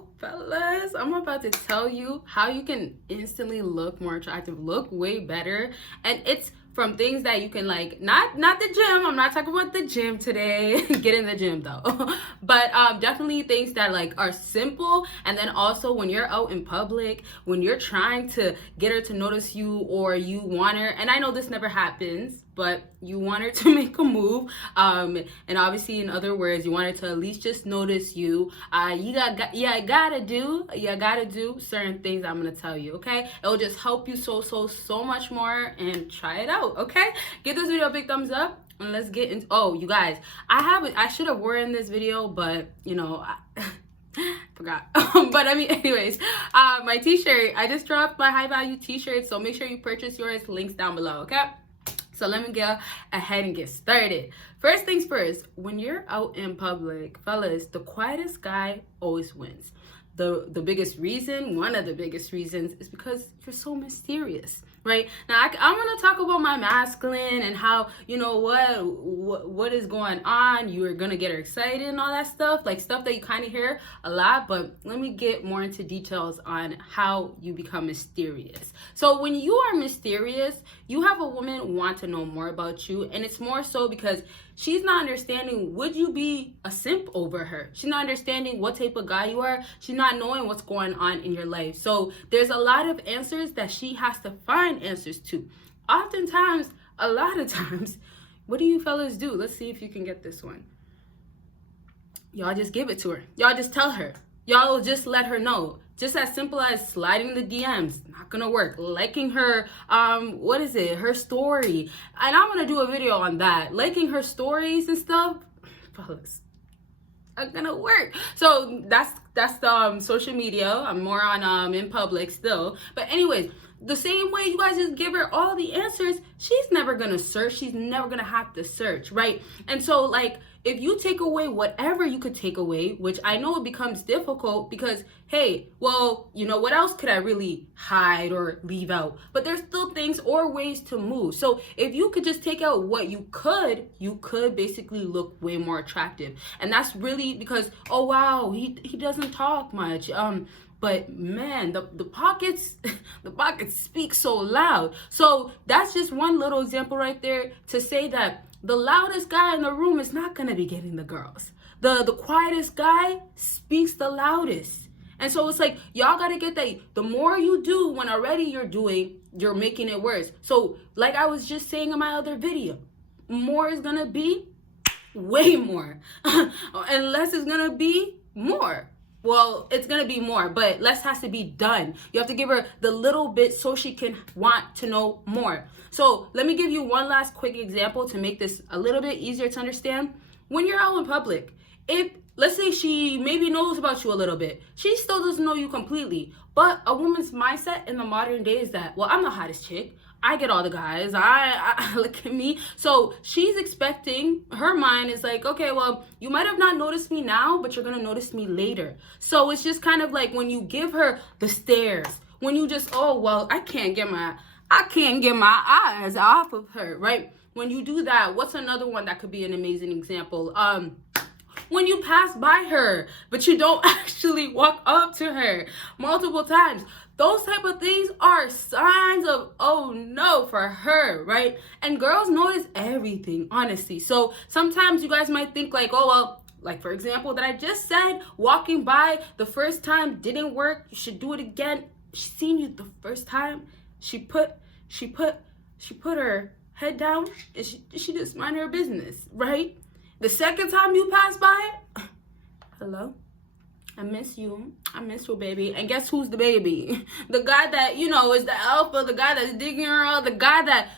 So, fellas, I'm about to tell you how you can instantly look more attractive, look way better. And it's from things that you can like, not the gym. I'm not talking about the gym today. Get in the gym though. But definitely things that like are simple. And then also when you're out in public, when you're trying to get her to notice you, or you want her, and I know this never happens, but you want her to make a move, and obviously, in other words, you want her to at least just notice you. You gotta do certain things I'm gonna tell you, okay? It will just help you so much more, and try it out, okay? Give this video a big thumbs up, and let's get into. Oh, you guys, I should have worn this video, but you know. Forgot. But I mean, anyways, my t-shirt, I just dropped my high value t-shirt, so make sure you purchase yours. Links down below, okay? So let me go ahead and get started. First things first, when you're out in public, fellas, the quietest guy always wins. The biggest reason, one of the biggest reasons, is because you're so mysterious, right? Now, I'm going to talk about my masculine and how, you know, what is going on. You're going to get her excited and all that stuff, like stuff that you kind of hear a lot. But let me get more into details on how you become mysterious. So when you are mysterious, you have a woman want to know more about you. And it's more so because she's not understanding, would you be a simp over her? She's not understanding what type of guy you are. She's not knowing what's going on in your life. So there's a lot of answers that she has to find answers to. Oftentimes, a lot of times, what do you fellas do? Let's see if you can get this one. Y'all just give it to her. Y'all just tell her. Y'all just let her know. Just as simple as sliding the DMs, not gonna work. Liking her, her story. And I'm gonna do a video on that. Liking her stories and stuff, fellas, not gonna work. So that's the social media. I'm more on in public still. But anyways, the same way you guys just give her all the answers, she's never gonna search. She's never gonna have to search, right? And so like, if you take away whatever you could take away, which I know it becomes difficult because, hey, well, you know, what else could I really hide or leave out? But there's still things or ways to move. So if you could just take out what you could basically look way more attractive. And that's really because, oh, wow, he doesn't talk much. But man, the pockets speak so loud. So that's just one little example right there to say that the loudest guy in the room is not gonna be getting the girls. The quietest guy speaks the loudest. And so it's like, y'all gotta get that. The more you do when already you're making it worse. So like I was just saying in my other video, more is gonna be way more. And less is gonna be more. Well, it's gonna be more, but less has to be done. You have to give her the little bit so she can want to know more. So let me give you one last quick example to make this a little bit easier to understand. When you're out in public, if let's say she maybe knows about you a little bit, she still doesn't know you completely. But a woman's mindset in the modern day is that, well, I'm the hottest chick. I get all the guys. I look at me. So she's expecting, her mind is like, okay, well, you might have not noticed me now, but you're going to notice me later. So it's just kind of like when you give her the stares, when you just, oh, well, I can't get my eyes off of her, right? When you do that, what's another one that could be an amazing example? When you pass by her, but you don't actually walk up to her multiple times. Those type of things are signs of, oh no, for her, right? And girls notice everything, honestly. So sometimes you guys might think like, oh, well, like for example, that I just said, walking by the first time didn't work. You should do it again. She seen you the first time. She put her head down and she just mind her business, right? The second time you pass by, hello? I miss you, baby. And guess who's the baby? The guy that, you know, is the alpha, the guy that's digging her out, the guy that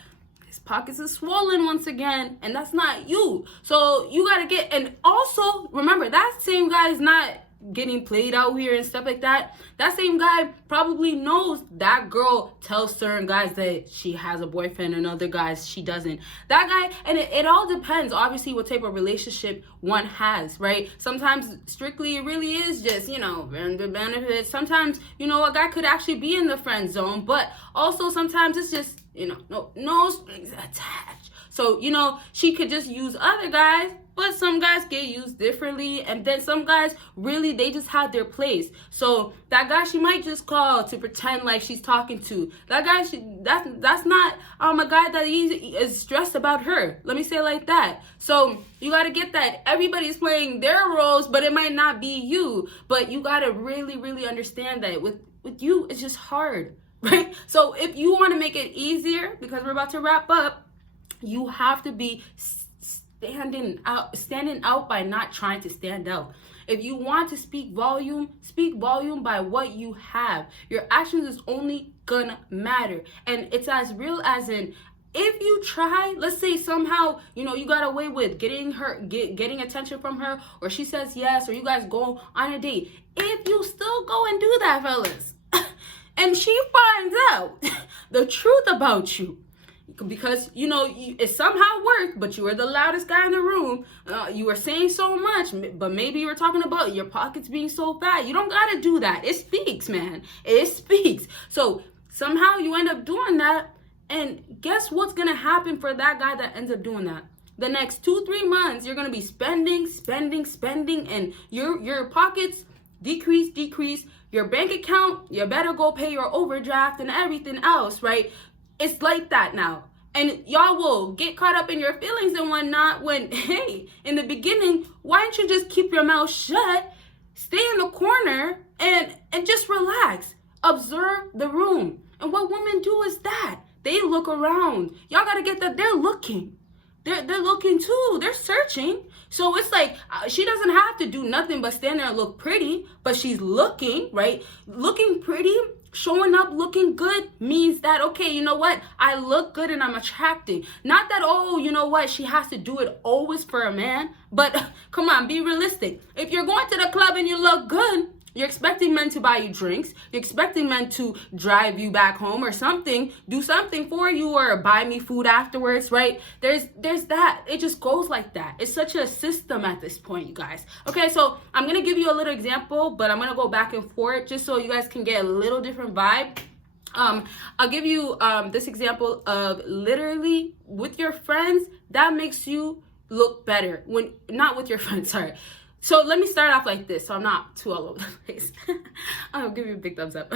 his pockets are swollen once again, and that's not you. So you gotta get, and also remember, that same guy is not getting played out here and stuff like that. That same guy probably knows that girl tells certain guys that she has a boyfriend and other guys she doesn't. That guy, and it all depends obviously what type of relationship one has, right? Sometimes strictly it really is just, you know, the benefits. Sometimes, you know, a guy could actually be in the friend zone, but also sometimes it's just, you know, no strings attached. So, you know, she could just use other guys but some guys get used differently, and then some guys really, they just have their place. So that guy she might just call to pretend like she's talking to. That guy, that's not a guy that is stressed about her. Let me say it like that. So you got to get that. Everybody's playing their roles, but it might not be you. But you got to really, really understand that with you, it's just hard, right? So if you want to make it easier, because we're about to wrap up, you have to be standing out by not trying to stand out. If you want to speak volume by what you have. Your actions is only gonna matter. And it's as real as in, if you try, let's say somehow, you got away with getting attention from her, or she says yes, or you guys go on a date. If you still go and do that, fellas, and she finds out the truth about you, because it somehow worked, but you were the loudest guy in the room, you were saying so much, but maybe you were talking about your pockets being so fat. You don't gotta do that. It speaks, man. It speaks. So somehow you end up doing that, and guess what's gonna happen for that guy that ends up doing that? The next 2-3 months, you're gonna be spending, and your pockets decrease. Your bank account, you better go pay your overdraft and everything else, right? It's like that now. And y'all will get caught up in your feelings and whatnot when, hey, in the beginning, why don't you just keep your mouth shut, stay in the corner, and just relax. Observe the room. And what women do is that. They look around. Y'all got to get that they're looking. They're looking too. They're searching. So it's like she doesn't have to do nothing but stand there and look pretty, but she's looking, right? Looking pretty, showing up looking good means that, okay, you know what? I look good and I'm attracting. Not that, oh, you know what? She has to do it always for a man. But come on, be realistic. If you're going to the club and you look good, you're expecting men to buy you drinks. You're expecting men to drive you back home or something, do something for you, or buy me food afterwards, right? There's that. It just goes like that. It's such a system at this point, you guys. Okay, so I'm going to give you a little example, but I'm going to go back and forth just so you guys can get a little different vibe. I'll give you this example of literally with your friends, that makes you look better. When not with your friends, sorry. So let me start off like this, so I'm not too all over the place. I'll give you a big thumbs up.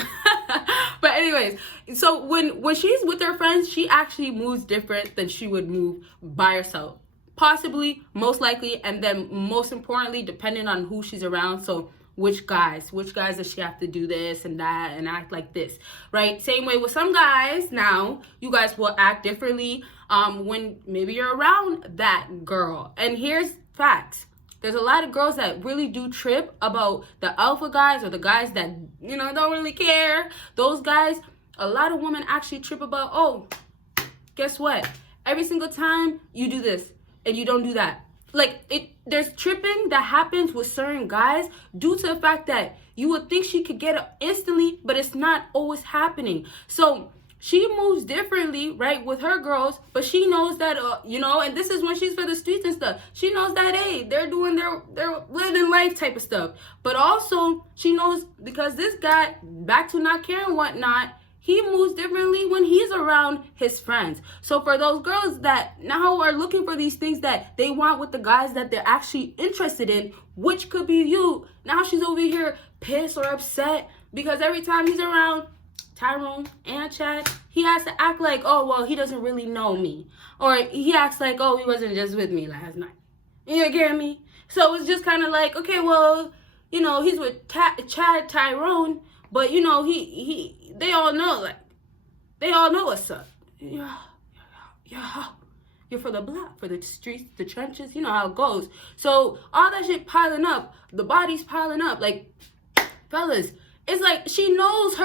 But anyways, so when she's with her friends, she actually moves different than she would move by herself. Possibly, most likely, and then most importantly, depending on who she's around. So which guys does she have to do this and that and act like this, right? Same way with some guys. Now, you guys will act differently when maybe you're around that girl. And here's facts. There's a lot of girls that really do trip about the alpha guys or the guys that, don't really care. Those guys, a lot of women actually trip about, oh, guess what? Every single time you do this and you don't do that. There's tripping that happens with certain guys due to the fact that you would think she could get it instantly, but it's not always happening. So she moves differently, right, with her girls, but she knows that, and this is when she's for the streets and stuff. She knows that, hey, they're doing their living life type of stuff. But also, she knows because this guy, back to not caring whatnot, he moves differently when he's around his friends. So for those girls that now are looking for these things that they want with the guys that they're actually interested in, which could be you, now she's over here pissed or upset because every time he's around Tyrone and Chad, he has to act like, oh, well, he doesn't really know me. Or he acts like, oh, he wasn't just with me last night. You get me? So it's just kind of like, okay, well, he's with Chad Tyrone, but, they all know, they all know what's up. Yeah. You're for the block, for the streets, the trenches, you know how it goes. So all that shit piling up, the bodies piling up, fellas, it's like she knows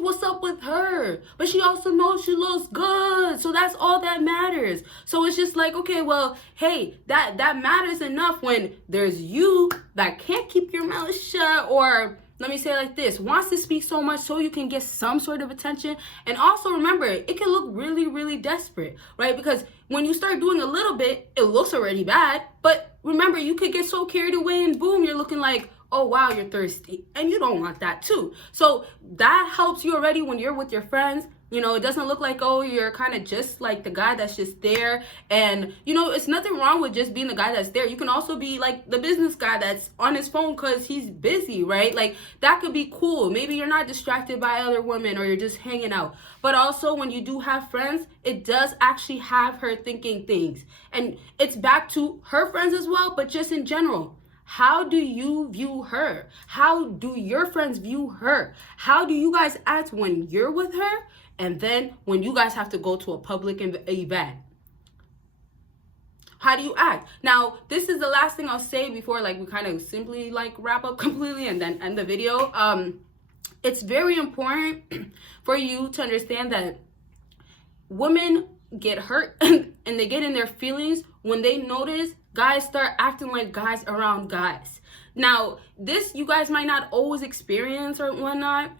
what's up with her, but she also knows she looks good. So that's all that matters. So it's just like, okay, well, hey, that matters enough when there's you that can't keep your mouth shut, or let me say it like this, wants to speak so much so you can get some sort of attention. And also remember, it can look really, really desperate, right? Because when you start doing a little bit, it looks already bad. But remember, you could get so carried away and boom, you're looking like, oh, wow, you're thirsty. And you don't want that too. So that helps you already when you're with your friends. You know, it doesn't look like, oh, you're kind of just like the guy that's just there. And, you know, it's nothing wrong with just being the guy that's there. You can also be like the business guy that's on his phone because he's busy, right? Like, that could be cool. Maybe you're not distracted by other women or you're just hanging out. But also, when you do have friends, it does actually have her thinking things. And it's back to her friends as well, but just in general. How do you view her? How do your friends view her? How do you guys act when you're with her? And then when you guys have to go to a public event? How do you act? Now, this is the last thing I'll say before like we kind of simply like wrap up completely and then end the video. It's very important for you to understand that women get hurt and they get in their feelings when they notice guys start acting like guys around guys. Now, this you guys might not always experience or whatnot.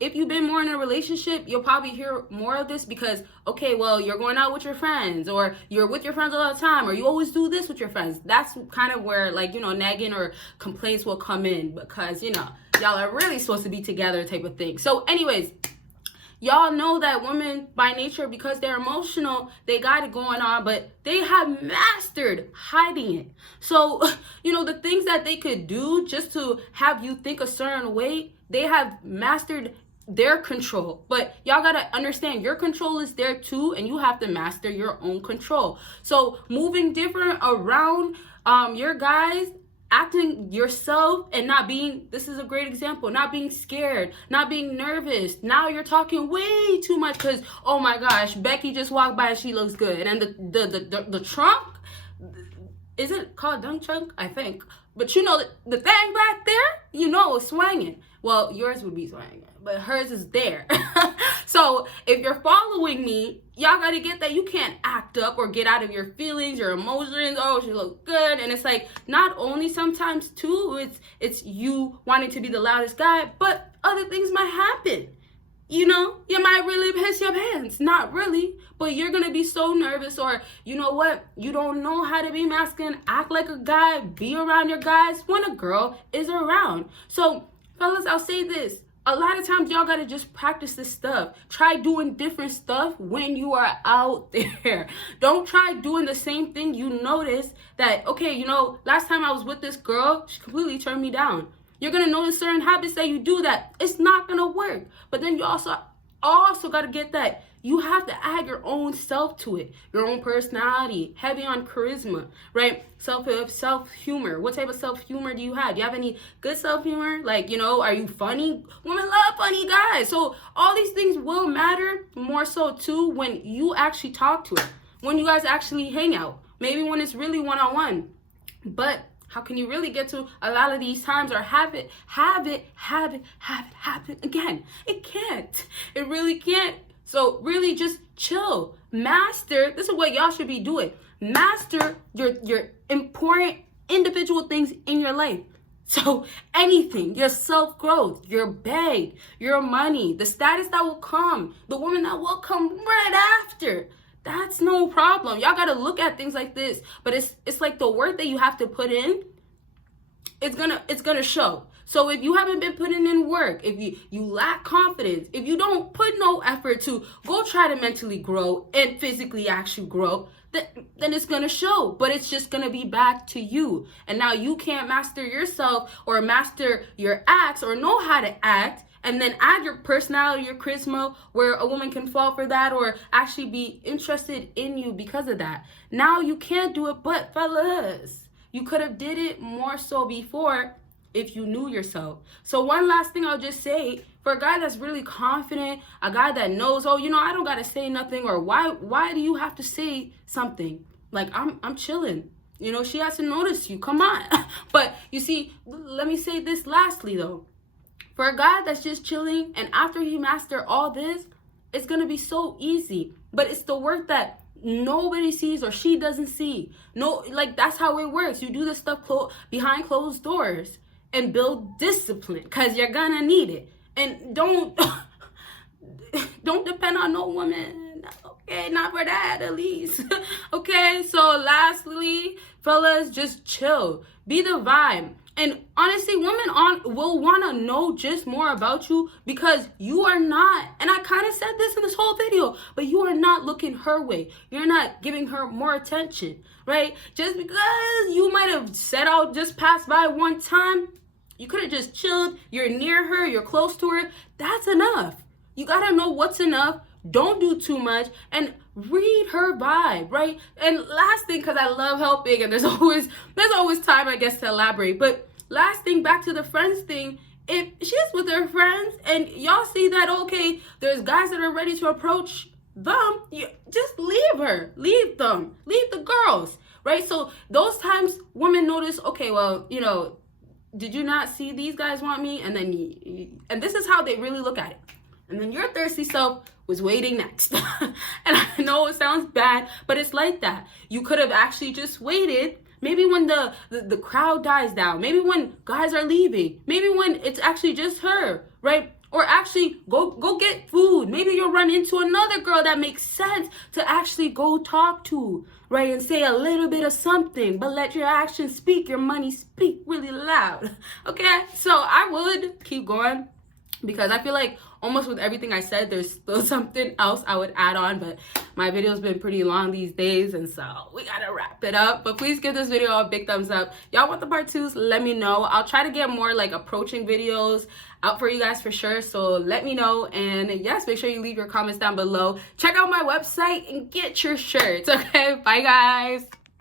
If you've been more in a relationship, you'll probably hear more of this because, okay, well, you're going out with your friends or you're with your friends all the time or you always do this with your friends. That's kind of where, like, you know, nagging or complaints will come in because, you know, y'all are really supposed to be together type of thing. So anyways, y'all know that women by nature, because they're emotional, they got it going on, but they have mastered hiding it. So, you know, the things that they could do just to have you think a certain way, they have mastered their control. But y'all gotta understand, your control is there too, and you have to master your own control. So moving different around your guys, acting yourself and not being, this is a great example, not being scared, not being nervous. Now you're talking way too much because, oh my gosh, Becky just walked by and she looks good. And the trunk, is it called dunk trunk? I think. But you know, the thing back there, you know, is swinging. Well, yours would be swinging, but hers is there. So if you're following me, y'all gotta get that you can't act up or get out of your feelings, your emotions. Oh, she looks good. And it's like, not only sometimes too, it's you wanting to be the loudest guy, but other things might happen. You know, you might really piss your pants. Not really, but you're gonna be so nervous, or you know what? You don't know how to be masculine, act like a guy, be around your guys when a girl is around. So, fellas, I'll say this. A lot of times y'all gotta just practice this stuff. Try doing different stuff when you are out there. Don't try doing the same thing you notice that, okay, you know, last time I was with this girl, she completely turned me down. You're gonna notice certain habits that you do that it's not gonna work. But then you also gotta get that you have to add your own self to it, your own personality, heavy on charisma, right? Self-humor. What type of self-humor do you have? Do you have any good self-humor? Like, you know, are you funny? Women love funny guys. So all these things will matter more so too when you actually talk to her, when you guys actually hang out, maybe when it's really one-on-one. But how can you really get to a lot of these times or have it happen again? It can't. It really can't. So really just chill. Master, this is what y'all should be doing. Master your important individual things in your life. So anything, your self-growth, your bag, your money, the status that will come, the woman that will come right after. That's no problem. Y'all gotta look at things like this. But it's like the work that you have to put in, it's gonna show. So if you haven't been putting in work, if you lack confidence, if you don't put no effort to go try to mentally grow and physically actually grow, then it's gonna show. But it's just gonna be back to you. And now you can't master yourself or master your acts or know how to act, and then add your personality, your charisma, where a woman can fall for that or actually be interested in you because of that. Now you can't do it, but fellas, you could have did it more so before if you knew yourself. So one last thing I'll just say, for a guy that's really confident, a guy that knows, oh, you know, I don't gotta say nothing, or why do you have to say something? Like, I'm chilling. You know, she has to notice you. Come on. But you see, let me say this lastly though. For a guy that's just chilling and after he master all this, it's gonna be so easy. But it's the work that nobody sees or she doesn't see. No, like that's how it works. You do this stuff behind closed doors and build discipline because you're gonna need it. And don't depend on no woman. Okay, not for that at least. Okay, so lastly, fellas, just chill. Be the vibe. And honestly, women will want to know just more about you because you are not, and I kind of said this in this whole video, but you are not looking her way. You're not giving her more attention, right? Just because you might have said I'll just pass by one time, you could have just chilled. You're near her, you're close to her. That's enough. You got to know what's enough. Don't do too much, and read her vibe, right? And last thing, because I love helping, and there's always time, I guess, to elaborate. But last thing, back to the friends thing. If she's with her friends and y'all see that, okay, there's guys that are ready to approach them, you just leave her, leave them, leave the girls, right? So those times women notice, okay, well, you know, did you not see these guys want me? And then and this is how they really look at it. And then your thirsty self was waiting next. And I know it sounds bad, but it's like that. You could have actually just waited. Maybe when the crowd dies down. Maybe when guys are leaving. Maybe when it's actually just her, right? Or actually go get food. Maybe you'll run into another girl that makes sense to actually go talk to, right? And say a little bit of something, but let your actions speak, your money speak really loud. Okay? So I would keep going, because I feel like almost with everything I said, there's still something else I would add on, but my video's been pretty long these days, and so we gotta wrap it up. But please give this video a big thumbs up. Y'all want the part 2s? Let me know. I'll try to get more like approaching videos out for you guys for sure, so let me know. And yes, make sure you leave your comments down below. Check out my website and get your shirts. Okay, bye guys.